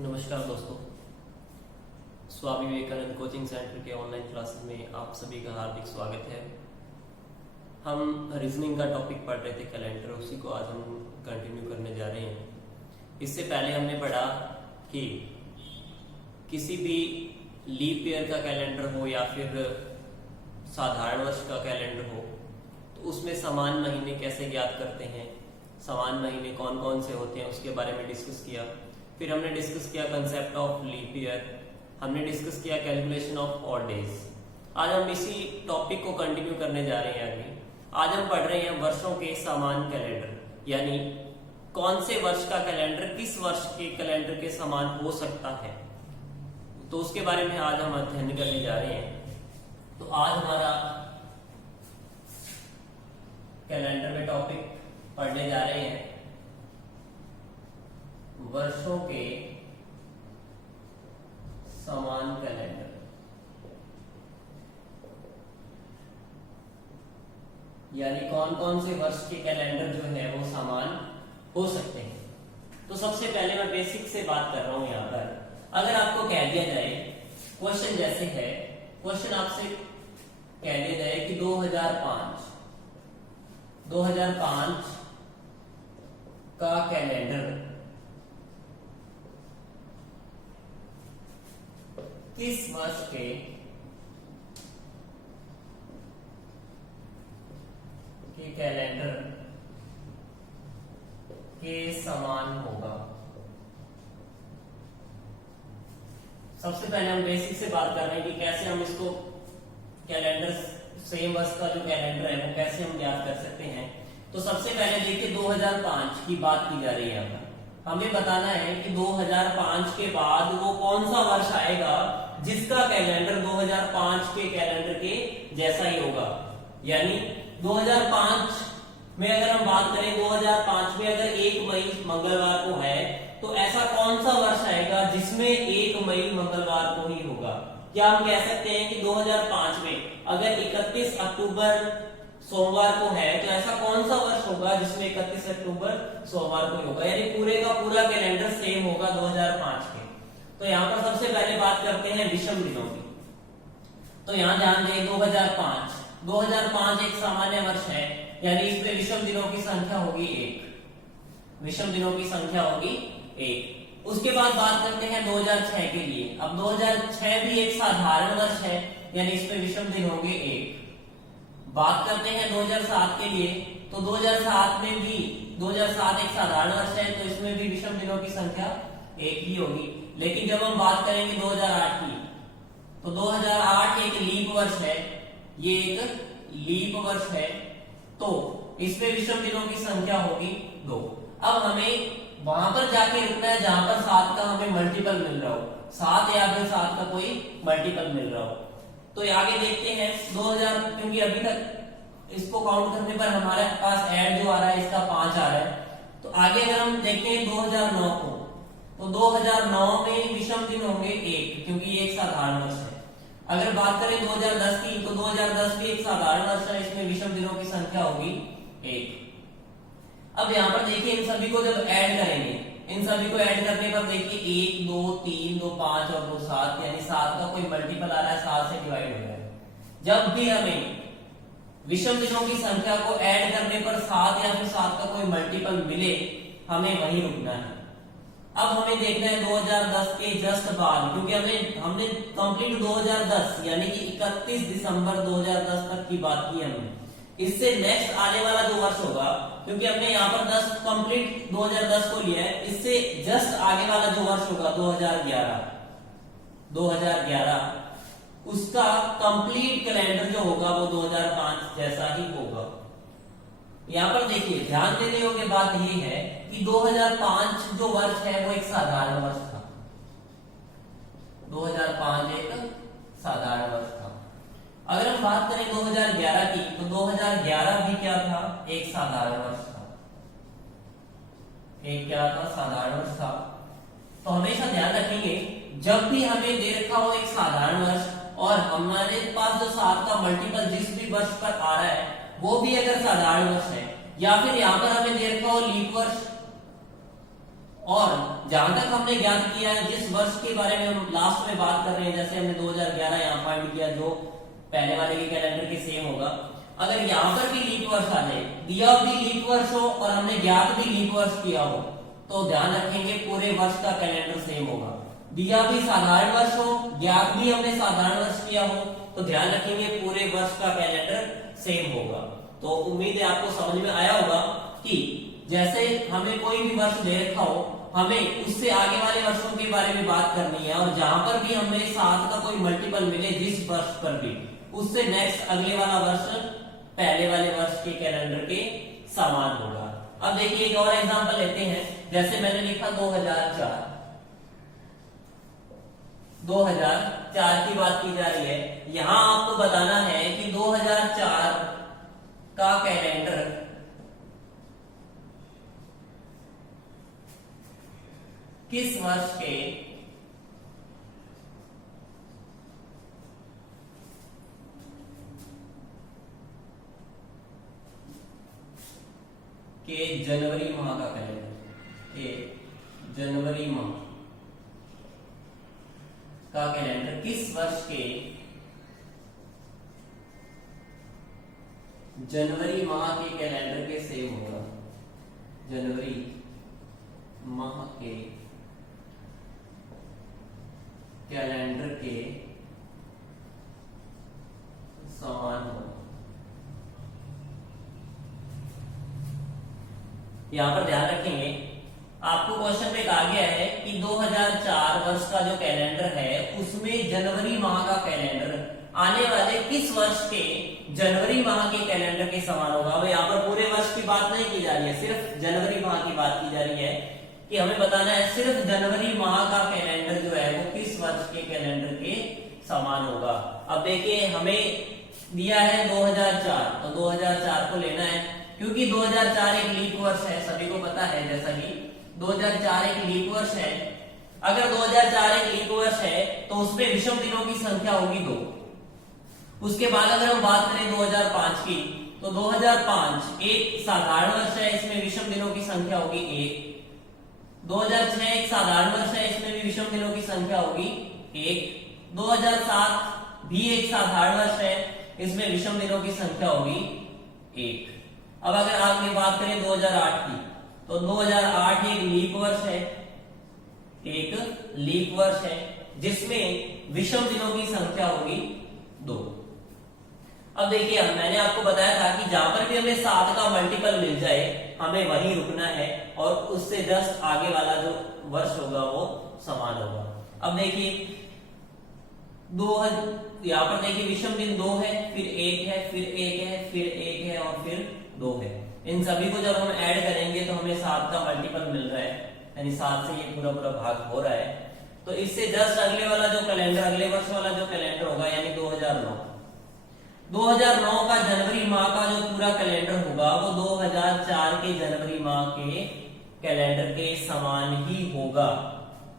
नमस्कार दोस्तों, Swami Vivekananda coaching centre के ऑनलाइन क्लासेस में आप सभी का हार्दिक स्वागत है। हम रीजनिंग का टॉपिक पढ़ रहे थे कैलेंडर, उसी को आज हम कंटिन्यू करने जा रहे हैं। इससे पहले हमने पढ़ा कि किसी भी लीप ईयर का कैलेंडर हो या फिर साधारण वर्ष का कैलेंडर हो तो उसमें समान महीने कैसे ज्ञात करते हैं, समान महीने कौन कौन से होते हैं उसके बारे में डिस्कस किया। फिर हमने डिस्कस किया कंसेप्ट ऑफ लीप ईयर, हमने डिस्कस किया कैलकुलेशन ऑफ ऑड डेज। आज हम इसी टॉपिक को कंटिन्यू करने जा रहे हैं आगे। आज हम पढ़ रहे हैं वर्षों के समान कैलेंडर, यानी कौन से वर्ष का कैलेंडर किस वर्ष के कैलेंडर के समान हो सकता है, तो उसके बारे में आज हम अध्ययन करने जा रहे हैं। तो आज हमारा कैलेंडर में टॉपिक पढ़ने जा रहे हैं वर्षों के समान कैलेंडर। यानी कौन कौन से वर्ष के कैलेंडर जो है वो समान हो सकते हैं। तो सबसे पहले मैं बेसिक से बात कर रहा हूं। यहां पर अगर आपको कह दिया जाए, क्वेश्चन जैसे है, क्वेश्चन आपसे कह दिया जाए कि 2005 का कैलेंडर किस वर्ष के कैलेंडर के समान होगा। सबसे पहले हम बेसिक से बात कर रहे हैं कि कैसे हम इसको कैलेंडर सेम वर्ष का जो कैलेंडर है वो कैसे हम ज्ञात कर सकते हैं। तो सबसे पहले देखिए 2005 की बात की जा रही है। हमें बताना है कि 2005 के बाद वो कौन सा वर्ष आएगा जिसका कैलेंडर 2005 के कैलेंडर के जैसा ही होगा। यानी 2005 में अगर हम बात करें, 2005 में अगर 1 मई मंगलवार को है तो ऐसा कौन सा वर्ष आएगा जिसमें 1 मई मंगलवार को ही होगा। क्या हम कह सकते हैं कि 2005 में अगर 31 अक्टूबर सोमवार को है तो ऐसा कौन सा वर्ष होगा जिसमें 31 अक्टूबर सोमवार को होगा, यानी पूरे का पूरा कैलेंडर सेम होगा 2005 के। तो यहाँ पर सबसे पहले बात करते हैं विषम दिनों की। तो यहाँ ध्यान दें 2005 एक सामान्य वर्ष है, यानी इसमें विषम दिनों की संख्या होगी 1। विषम दिनों की संख्या होगी 1। उसके बाद बात करते हैं 2006 के लिए। अब 2006 भी एक साधारण वर्ष है, यानी इसमें विषम दिन होंगे 1। बात करते हैं 2007 के लिए, तो 2007 में भी 2007 एक साधारण वर्ष है, तो इसमें भी विषम दिनों की संख्या 1 ही होगी। लेकिन जब हम बात करेंगे 2008 की, तो 2008 एक लीप वर्ष है, ये एक लीप वर्ष है, तो इसमें विषम दिनों की संख्या होगी 2। अब हमें वहां पर जाके रुकना है जहां पर 7 का हमें मल्टीपल मिल रहा हो, 7 या फिर 7 का कोई मल्टीपल मिल रहा हो। तो आगे देखते हैं 2000, क्योंकि अभी तक इसको काउंट करने पर हमारे पास ऐड जो आ रहा है इसका 5 आ रहा है। तो आगे अगर हम देखें 2009 को, तो 2009 में विषम दिन होंगे 1, क्योंकि ये एक साधारण वर्ष है। अगर बात करें 2010 की, तो 2010 भी एक साधारण वर्ष है, इसमें विषम दिनों की संख्या होगी 1। अब यहाँ पर देखिए इन सभी को जब ऐड करेंगे, इन सभी को ऐड करने पर देखिए 1, 2, 3, 2, 5 और 2, 7, यानी 7 का कोई मल्टीपल आ रहा है, 7 से डिवाइड हो रहा है। जब भी हमें विषम दिनों की संख्या को ऐड करने पर 7 या फिर 7 का कोई मल्टीपल मिले, हमें वहीं रुकना है। अब हमें देखना है 2010 के जस्ट बाद, क्योंकि हमने कंप्लीट 2010 यानी कि 31 दिसंबर 2010 तक की बात की हमने। इससे नेक्स्ट आने वाला जो वर्ष होगा, क्योंकि हमने यहाँ पर 10 कंप्लीट 2010 को लिया है, इससे जस्ट आगे वाला जो वर्ष होगा 2011, उसका कंप्लीट कैलेंडर जो होगा वो 2005 जैसा ही होगा। यहाँ पर देखिए ध्यान देने योग्य बात ये है कि 2005 जो वर्ष है वो एक साधारण वर्ष था। 2005 एक साधारण वर्ष था। अगर हम बात करें 2011 की, तो 2011 भी क्या था, एक साधारण वर्ष था। एक क्या था, साधारण वर्ष था। तो हमेशा ध्यान रखेंगे जब भी हमें दे रखा हो एक साधारण वर्ष और हमारे पास जो 7 का मल्टीपल जिस भी वर्ष पर आ रहा है वो भी अगर साधारण वर्ष है, या फिर यहाँ पर हमें दे रखा हो लीप वर्ष, और जहां तक हमने ज्ञात किया है, जिस वर्ष के बारे में हम लास्ट में बात कर रहे हैं, जैसे हमने 2011 यहाँ फाइंड किया जो पहले वाले के कैलेंडर के सेम होगा। अगर यहाँ पर भी लीप वर्ष आ जाए, दिया भी लीप वर्ष हो और हमने ज्ञात भी लीप वर्ष किया हो, तो ध्यान रखेंगे पूरे वर्ष का कैलेंडर सेम होगा। दिया भी साधारण वर्ष हो, ज्ञात भी हमने साधारण वर्ष किया हो, तो ध्यान रखेंगे पूरे वर्ष का कैलेंडर सेम होगा। तो उम्मीद है आपको समझ में आया होगा कि जैसे हमें कोई भी वर्ष दे रखा हो, हमें उससे आगे वाले वर्षों के बारे में बात करनी है, और जहां पर भी हमें 7 का कोई मल्टीपल मिले जिस वर्ष पर भी, उससे नेक्स्ट अगले वाला वर्ष पहले वाले वर्ष के कैलेंडर के समान होगा। अब देखिए एक और एग्जांपल लेते हैं, जैसे मैंने लिखा 2004 की बात की जा रही है। यहां आपको बताना है कि 2004 का कैलेंडर किस वर्ष के जनवरी माह का कैलेंडर, जनवरी माह का कैलेंडर किस वर्ष के जनवरी माह के कैलेंडर के सेम होगा, जनवरी माह के कैलेंडर के समान होगा। यहां पर ध्यान रखेंगे, आपको क्वेश्चन में कहा गया है कि 2004 वर्ष का जो कैलेंडर है उसमें जनवरी माह का कैलेंडर आने वाले किस वर्ष के जनवरी माह के कैलेंडर के समान होगा। अब यहाँ पर पूरे वर्ष की बात नहीं की जा रही है, सिर्फ जनवरी माह की बात की जा रही है कि हमें बताना है सिर्फ जनवरी माह का कैलेंडर जो है वो किस वर्ष के कैलेंडर के समान होगा। अब देखिए हमें दिया है 2004, तो 2004 को लेना है, क्योंकि 2004 एक लीप वर्ष है, सभी को पता है, जैसा कि 2004 एक लीप वर्ष है। अगर 2004 एक लीप वर्ष है तो उसमें विषम दिनों की संख्या होगी 2। उसके बाद अगर हम बात करें 2005 की, तो 2005 एक साधारण वर्ष है, इसमें विषम दिनों की संख्या होगी 1। 2006 एक साधारण वर्ष है, इसमें भी विषम दिनों की संख्या होगी 1। 2007 भी एक साधारण वर्ष है, इसमें विषम दिनों की संख्या होगी 1। अब अगर आगे बात करें 2008 की, तो 2008 एक लीप वर्ष है, एक लीप वर्ष है जिसमें विषम दिनों की संख्या होगी 2। अब देखिए मैंने आपको बताया था कि जहां पर भी हमें 7 का मल्टीपल मिल जाए हमें वहीं रुकना है, और उससे जस्ट आगे वाला जो वर्ष होगा वो समान होगा। अब देखिए यहाँ पर देखिए विषम दिन 2 है, फिर 1 है, फिर 1 है, फिर 1 है और फिर 2 है। इन सभी को जब हम ऐड करेंगे तो हमें 7 का मल्टीपल मिल रहा है, यानी 7 से ये पूरा पूरा भाग हो रहा है। तो इससे जस्ट अगले वाला जो कैलेंडर, अगले वर्ष वाला जो कैलेंडर होगा यानी 2009 का जनवरी माह का जो पूरा कैलेंडर होगा वो 2004 के जनवरी माह के कैलेंडर के समान ही होगा।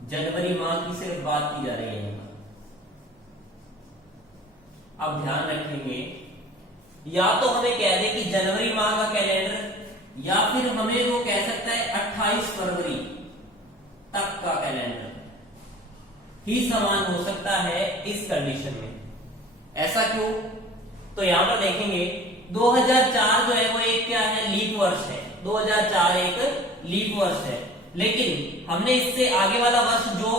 जनवरी माह की सिर्फ बात की जा रही है। अब ध्यान रखेंगे, या तो हमें कह दे कि जनवरी माह का कैलेंडर, या फिर हमें वो कह सकता है 28 फरवरी तक का कैलेंडर ही समान हो सकता है इस कंडीशन में। ऐसा क्यों? तो यहां पर देखेंगे 2004 जो है वो एक क्या है, लीप वर्ष है। 2004 एक लीप वर्ष है, लेकिन हमने इससे आगे वाला वर्ष जो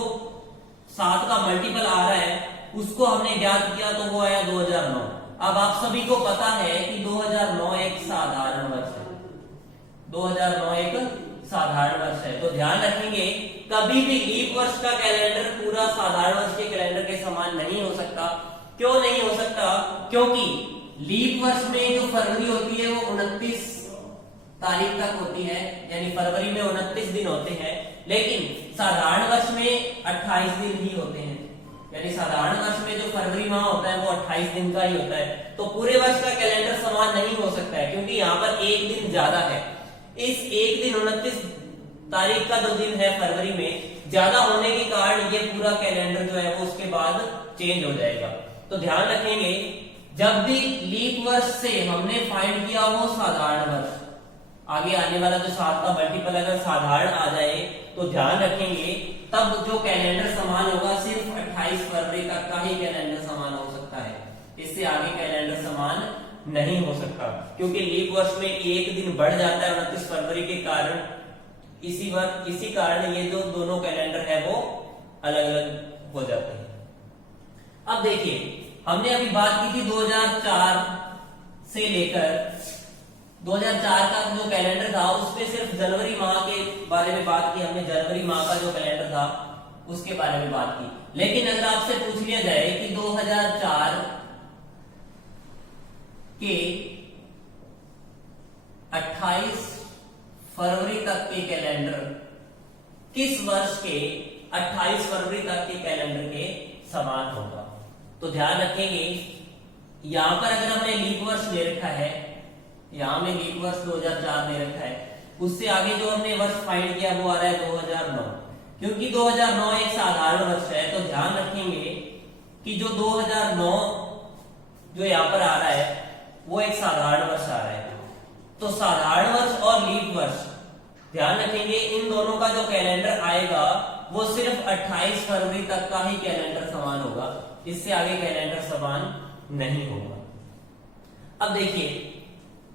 7 का मल्टीपल आ रहा है उसको हमने ज्ञात किया, तो वो आया 2009। अब आप सभी को पता है कि 2009 एक साधारण वर्ष है, 2009 एक साधारण वर्ष है। तो ध्यान रखेंगे कभी भी लीप वर्ष का कैलेंडर पूरा साधारण वर्ष के कैलेंडर के समान नहीं हो सकता। क्यों नहीं हो सकता? क्योंकि लीप वर्ष में जो फरवरी होती है वो 29 तारीख तक होती है, यानी फरवरी में 29 दिन होते हैं, लेकिन साधारण वर्ष में 28 दिन ही होते हैं। यानी साधारण वर्ष में जो फरवरी माह होता है वो 28 दिन का ही होता है। तो पूरे वर्ष का कैलेंडर समान नहीं हो सकता है, क्योंकि यहाँ पर एक दिन ज्यादा है। इस एक दिन 29 तारीख का जो दिन है फरवरी में ज्यादा होने के कारण ये पूरा कैलेंडर जो है वो उसके बाद चेंज हो जाएगा। तो ध्यान रखेंगे जब भी लीप वर्ष से हमने फाइंड किया हो साधारण वर्ष, आगे आने वाला जो 7 का मल्टीपल अगर साधारण आ जाए तो ध्यान रखेंगे तब जो कैलेंडर समान होगा सिर्फ 28 फरवरी तक का ही कैलेंडर समान हो सकता है, इससे आगे कैलेंडर समान नहीं हो सकता, क्योंकि लीप वर्ष में एक दिन बढ़ जाता है 29 फरवरी के कारण। इसी कारण ये जो दोनों कैलेंडर है वो अलग अलग हो जाते हैं। अब देखिए हमने अभी बात की थी 2004 से लेकर 2004 का जो कैलेंडर था उसमें सिर्फ जनवरी माह के बारे में बात की हमने, जनवरी माह का जो कैलेंडर था उसके बारे में बात की। लेकिन अगर आपसे पूछ लिया जाए कि 2004 के 28 फरवरी तक के कैलेंडर किस वर्ष के 28 फरवरी तक के कैलेंडर के समान होगा, तो ध्यान रखेंगे यहां पर अगर हमने लीप वर्ष ले रखा है, यहां में लीप वर्ष 2004 दे रखा है, उससे आगे जो हमने वर्ष फाइंड किया वो आ रहा है 2009, क्योंकि 2009 एक साधारण वर्ष है तो ध्यान रखेंगे कि जो 2009 जो यहां पर आ रहा है वो एक साधारण वर्ष आ रहा है। तो साधारण वर्ष और लीप वर्ष ध्यान रखेंगे इन दोनों का जो कैलेंडर आएगा वो सिर्फ 28 फरवरी तक का ही कैलेंडर समान होगा, इससे आगे कैलेंडर समान नहीं होगा। अब देखिए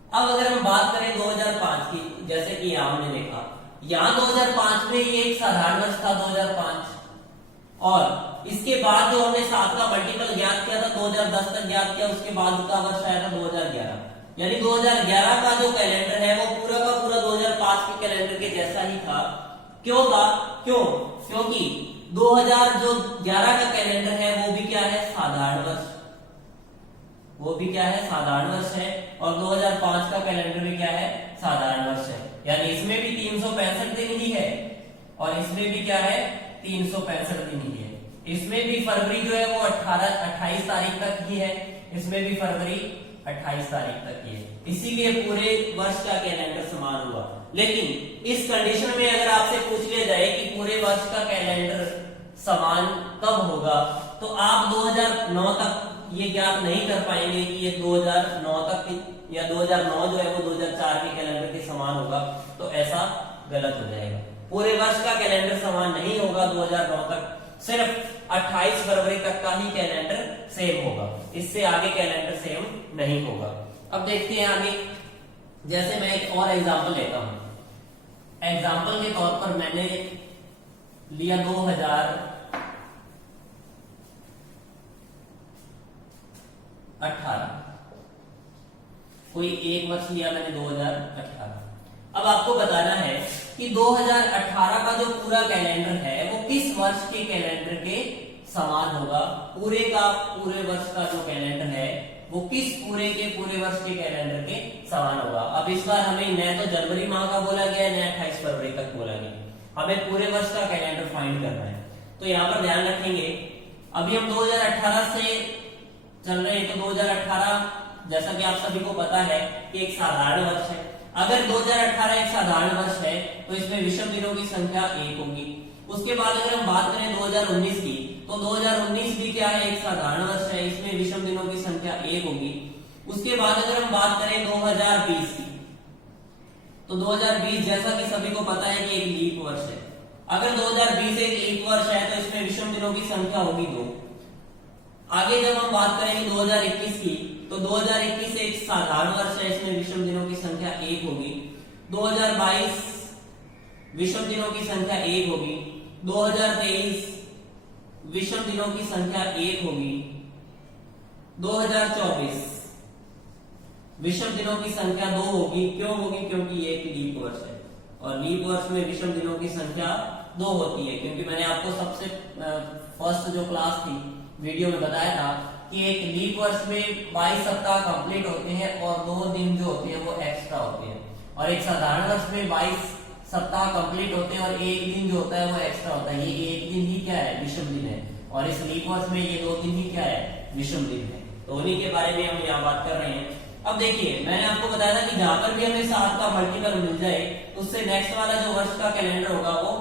अब अगर हम बात करें 2005 की, जैसे कि यहां हमने देखा यहां 2005 में ये एक साधारण वर्ष था 2005, और इसके बाद जो हमने 7 का मल्टीपल ज्ञात किया था 2010 तक ज्ञात किया, उसके बाद का वर्ष आया था 2011, यानी 2011 का जो कैलेंडर है वो पूरा का पूरा 2005 के कैलेंडर के जैसा ही था। क्यों था? क्योंकि 2011 का कैलेंडर है वो भी क्या है, साधारण वर्ष, वो भी क्या है, साधारण वर्ष है, और 2005 का कैलेंडर भी क्या है, साधारण वर्ष है, यानी इसमें भी 365 दिन ही है और इसमें भी क्या है, 365 दिन ही है। इसमें भी फरवरी जो है वो 28 तारीख तक ही है, इसमें भी फरवरी 28 तारीख तक ही है, इसीलिए पूरे वर्ष का कैलेंडर समान हुआ। लेकिन इस कंडीशन में अगर आपसे पूछ लिया जाए कि पूरे वर्ष का कैलेंडर समान कब होगा, तो आप 2009 तक ये ज्ञात नहीं कर पाएंगे कि ये 2009 तक या 2009 जो है वो 2004 के कैलेंडर के समान होगा, तो ऐसा गलत हो जाएगा। पूरे वर्ष का कैलेंडर समान नहीं होगा 2009 तक, सिर्फ 28 फरवरी तक का ही कैलेंडर सेम होगा, इससे आगे कैलेंडर सेम नहीं होगा। अब देखते हैं आगे, जैसे मैं एक और एग्जांपल लेता हूं। एग्जांपल के तौर पर मैंने लिया 2018, कोई एक वर्ष लिया मैंने 2018। अब आपको बताना है कि 2018 का जो पूरा कैलेंडर है वो किस वर्ष के कैलेंडर के समान होगा, पूरे का पूरे वर्ष का जो कैलेंडर है वो किस पूरे के पूरे वर्ष के कैलेंडर के समान होगा। अब इस बार हमें न तो जनवरी माह का बोला गया न 28 फरवरी तक बोला गया, हमें पूरे वर्ष का कैलेंडर फाइंड करना है। तो यहाँ पर ध्यान रखेंगे अभी हम 2018 से चल रहे हैं, तो 2018 जैसा कि आप सभी को पता है कि एक साधारण वर्ष है। अगर 2018 एक साधारण वर्ष है तो इसमें विषम दिनों की संख्या 1 होगी। उसके बाद अगर हम बात करें 2019 की, तो 2019 भी क्या है, एक साधारण वर्ष है, इसमें विषम दिनों की संख्या 1 होगी। उसके बाद अगर हम बात करें 2020 की, तो 2020 जैसा कि सभी को पता है कि एक लीप वर्ष है। अगर 2020 एक लीप वर्ष है तो इसमें विषम दिनों की संख्या होगी 2। आगे जब हम बात करेंगे 2021 की, तो 2021 एक साधारण वर्ष है, इसमें विषम दिनों की संख्या 1 होगी। 2022 विषम दिनों की संख्या 1 होगी। 2023 विषम दिनों की संख्या 1 होगी। 2024 विषम दिनों की संख्या 2 होगी। क्यों होगी? क्योंकि ये एक लीप वर्ष है और लीप वर्ष में विषम दिनों की संख्या 2 होती है, क्योंकि मैंने आपको सबसे फर्स्ट जो क्लास थी वीडियो में बताया था कि एक लीप वर्ष में 22 सप्ताह कंप्लीट होते हैं और 2 दिन जो होते हैं वो एक्स्ट्रा होते हैं, और एक साधारण वर्ष में 22 सप्ताह कंप्लीट होते हैं और 1 दिन जो होता है वो एक्स्ट्रा होता है। ये 1 दिन ही क्या है, विषम दिन है, और इस लीप वर्ष में ये 2 दिन ही क्या है, विषम दिन है। तो उन्हीं के बारे में हम यहाँ बात कर रहे हैं। अब देखिए मैंने आपको बताया था कि जहां पर भी हमें 7 का मल्टीपल मिल जाए तो उससे नेक्स्ट वाला जो वर्ष का कैलेंडर होगा वो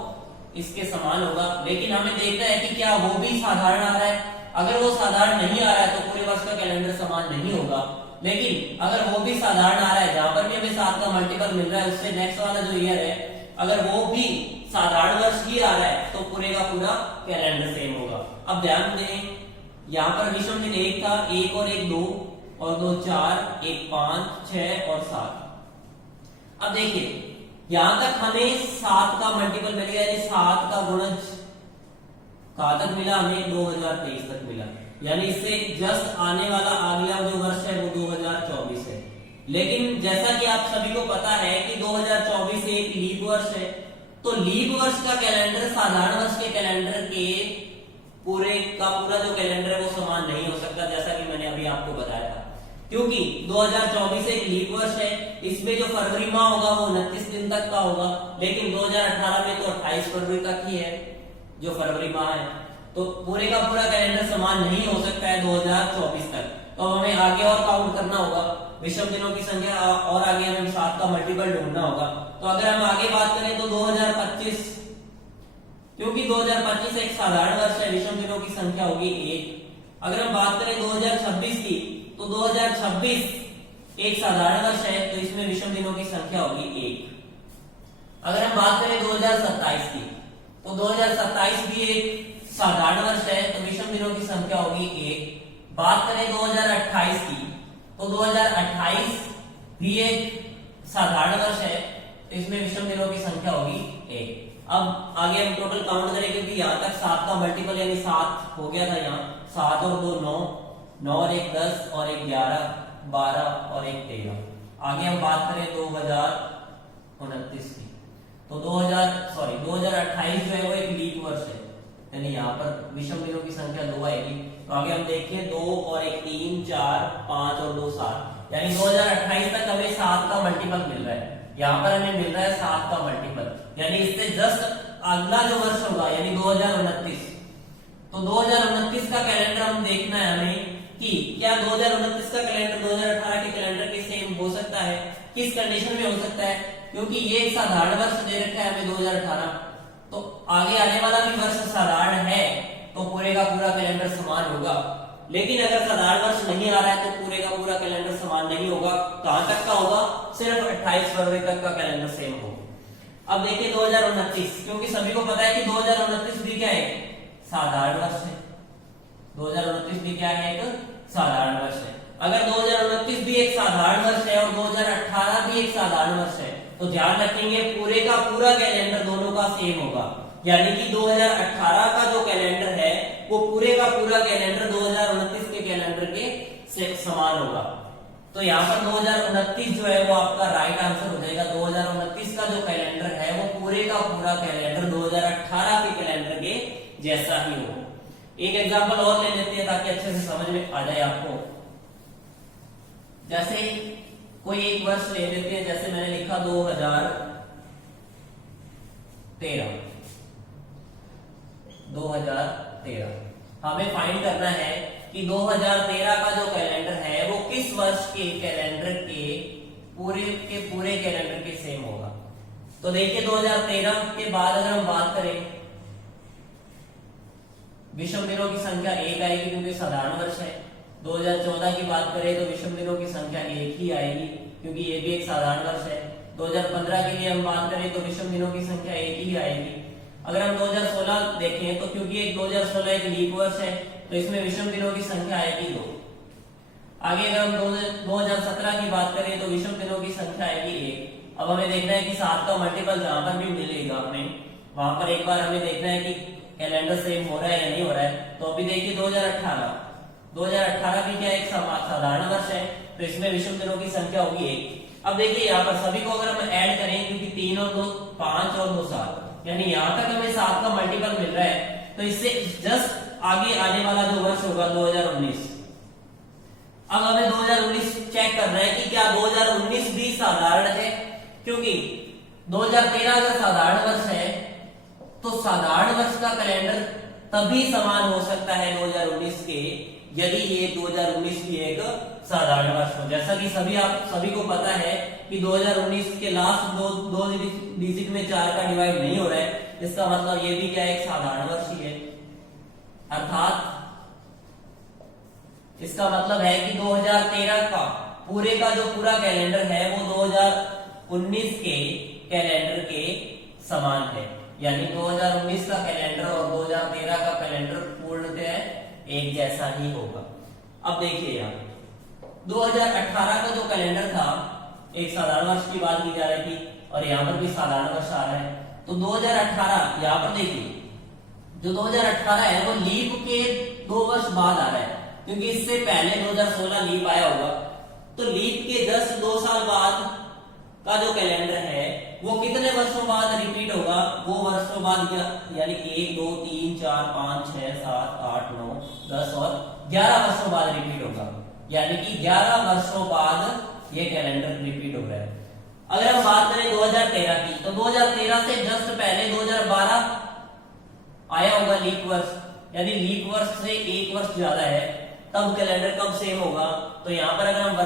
इसके समान होगा, लेकिन हमें देखना है कि क्या वो भी साधारण आ रहा है। अगर वो साधारण नहीं आ रहा है तो पूरे वर्ष का कैलेंडर समान नहीं होगा, लेकिन अगर वो भी साधारण आ रहा है, जहां पर भी हमें 7 का मल्टीपल मिल रहा है, उससे नेक्स्ट वाला जो ईयर है अगर वो भी साधारण वर्ष ही आ रहा है तो पूरे का पूरा कैलेंडर सेम होगा। अब ध्यान दें, यहाँ पर विषम दिन 1 था, 1 और 1 2 और 2 4, 1 5 6 और 7। अब देखिए यहां तक हमें 7 का मल्टीपल मिल गया, यानी 7 का गुणज कहां तक मिला हमें, 2023 तक मिला। यानी इससे जस्ट आने वाला अगला जो वर्ष है वो 2024 है। लेकिन जैसा कि आप सभी को पता है कि 2024 एक लीप वर्ष है, तो लीप वर्ष का कैलेंडर साधारण वर्ष के कैलेंडर के पूरे का पूरा जो कैलेंडर है वो समान नहीं हो सकता, जैसा कि मैंने अभी आपको बताया था। क्योंकि 2024 एक लीप वर्ष है, इसमें जो फरवरी माह होगा वो 29 दिन तक का होगा, लेकिन 2018 में तो 28 फरवरी तक ही है जो फरवरी माह है, तो पूरे का पूरा कैलेंडर समान नहीं हो सकता है 2024 तक। तो हमें आगे और काउंट करना होगा, विषम दिनों की संख्या और आगे हमें 7 का मल्टीपल ढूंढना होगा। तो अगर हम आगे बात करें तो 2025, क्योंकि 2025 एक साधारण वर्ष है, विषम दिनों की संख्या होगी 1। अगर हम बात करें 2026 की, तो 2026 एक साधारण वर्ष है, तो इसमें विषम दिनों की संख्या होगी 1। अगर हम बात करें 2027 की, तो 2027 भी एक साधारण वर्ष है, तो विषम दिनों की संख्या होगी 1। बात करें 2028 की, तो 2028 भी एक साधारण वर्ष है, तो इसमें विषम दिनों की संख्या होगी 1। अब आगे हम टोटल काउंट करें, क्योंकि यहाँ तक 7 का मल्टीपल यानी 7 हो गया था, यहाँ 7 और 2 9, 9 और 1 10 और 1 11 12 और 1 13। आगे हम बात करें 2029 की, तो 2028 जो है वो एक लीप वर्ष है, यानी यहाँ पर विषम दिनों की संख्या 2 आएगी। तो आगे हम देखें 2 और 1 3 4 5 और 2 7, यानी 2028 तक हमें 7 का मल्टीपल मिल रहा है। यहाँ पर हमें मिल रहा है 7 का मल्टीपल, यानी इससे जस्ट अगला जो वर्ष होगा यानी 2029, तो 2029 का कैलेंडर हम देखना है हमें कि क्या 2029 का कैलेंडर 2018 के कैलेंडर के सेम हो सकता है, किस कंडीशन में हो सकता है, क्योंकि ये एक साधारण वर्ष दे रखा है हमें 2018, तो आगे आने वाला भी वर्ष साधारण है, तो पूरे का पूरा कैलेंडर समान होगा। लेकिन अगर साधारण वर्ष नहीं आ रहा है तो पूरे का पूरा कैलेंडर समान नहीं होगा। कहां तक का होगा, सिर्फ 28 फरवरी तक का कैलेंडर सेम होगा। अब देखिए 2029, क्योंकि सभी को पता है कि 2029 भी क्या है, साधारण वर्ष है। 2029 भी क्या है, एक साधारण वर्ष है। अगर 2029 भी एक साधारण वर्ष है और 2018 भी एक साधारण वर्ष है, तो ध्यान रखेंगे पूरे का पूरा कैलेंडर दोनों का सेम होगा, यानी कि 2018 का जो कैलेंडर है वो पूरे का पूरा कैलेंडर 2029 के कैलेंडर के समान होगा। तो यहाँ पर 2029 जो है वो आपका राइट आंसर हो जाएगा। 2029 का जो कैलेंडर है वो पूरे का पूरा कैलेंडर 2018 के कैलेंडर के जैसा ही हो। एक एग्जांपल और ले लेते हैं ताकि अच्छे से समझ में आ जाए आपको। जैसे कोई एक वर्ष ले लेते हैं, जैसे मैंने लिखा 2013। हमें फाइंड करना है कि 2013 का जो कैलेंडर है वो किस वर्ष के कैलेंडर के पूरे कैलेंडर के सेम होगा। तो देखिए 2013 के बाद अगर हम बात करें, विषम दिनों की संख्या 1 आएगी क्योंकि साधारण वर्ष है। 2014 की बात करें तो विषम दिनों की संख्या 1 ही आएगी क्योंकि ये भी एक साधारण वर्ष है। 2015 के लिए हम बात करें तो विषम दिनों की संख्या 1 ही आएगी। अगर हम 2016 देखें तो क्योंकि 2016 एक लीप वर्ष है तो इसमें विषम दिनों की संख्या आएगी 2। आगे अगर हम 2017 की बात करें तो विषम दिनों की संख्या आएगी 1। अब हमें देखना है कि 7 का मल्टीपल जहां पर भी मिलेगा हमें वहां पर एक बार हमें देखना है कि कैलेंडर सेम हो रहा है या नहीं हो रहा है। तो अभी देखिए 2018 भी क्या एक साधारण वर्ष है तो इसमें विषम दिनों की संख्या होगी 1। अब देखिए यहाँ पर सभी को अगर हम ऐड करें, क्योंकि 3 और 2 5 और 2 7, यानी यहाँ तक हमें 7 का मल्टीपल मिल रहा है, तो इससे जस्ट आगे आने वाला जो वर्ष होगा 2019। अब हमें 2019 चेक करना है कि क्या 2019 भी साधारण है, क्योंकि 2013 अगर साधारण वर्ष है तो साधारण वर्ष का कैलेंडर तभी समान हो सकता है 2019 के यदि ये 2019 भी एक साधारण वर्ष हो। जैसा कि सभी को पता है कि 2019 के लास्ट दो डिजिट में 4 का डिवाइड नहीं हो रहा है, इसका मतलब ये भी क्या एक साधारण वर्ष ही है। अर्थात इसका मतलब है कि 2013 का पूरे का जो पूरा कैलेंडर है वो 2019 के कैलेंडर के समान है, यानी 2019 का कैलेंडर और 2013 का कैलेंडर पूर्णतः एक जैसा ही होगा। अब देखिए यहाँ 2018 का जो कैलेंडर था, एक साधारण वर्ष की बात की जा रही थी और यहाँ पर भी साधारण वर्ष आ रहा है। तो 2018 यहाँ पर देखिए जो 2018 है वो लीप के 2 वर्ष बाद आ रहा है, क्योंकि इससे पहले 2016 लीप आया होगा। तो लीप के 2 साल बाद का जो कैलेंडर है वो कितने वर्षों बाद रिपीट होगा? वो वर्षों बाद, यानी 1 2 3 4 5 6 7 8 9 10 और 11 वर्षों बाद रिपीट होगा, यानी कि 11 वर्षों बाद ये कैलेंडर रिपीट हो रहा है। अगर हम बात करें 2013 की, तो 2013 से जस्ट पहले 2012 आया होगा लीप वर्ष, यानी लीप वर्ष से 1 वर्ष ज्यादा है, तब कैलेंडर कब सेम होगा? तो यहाँ पर अगर हम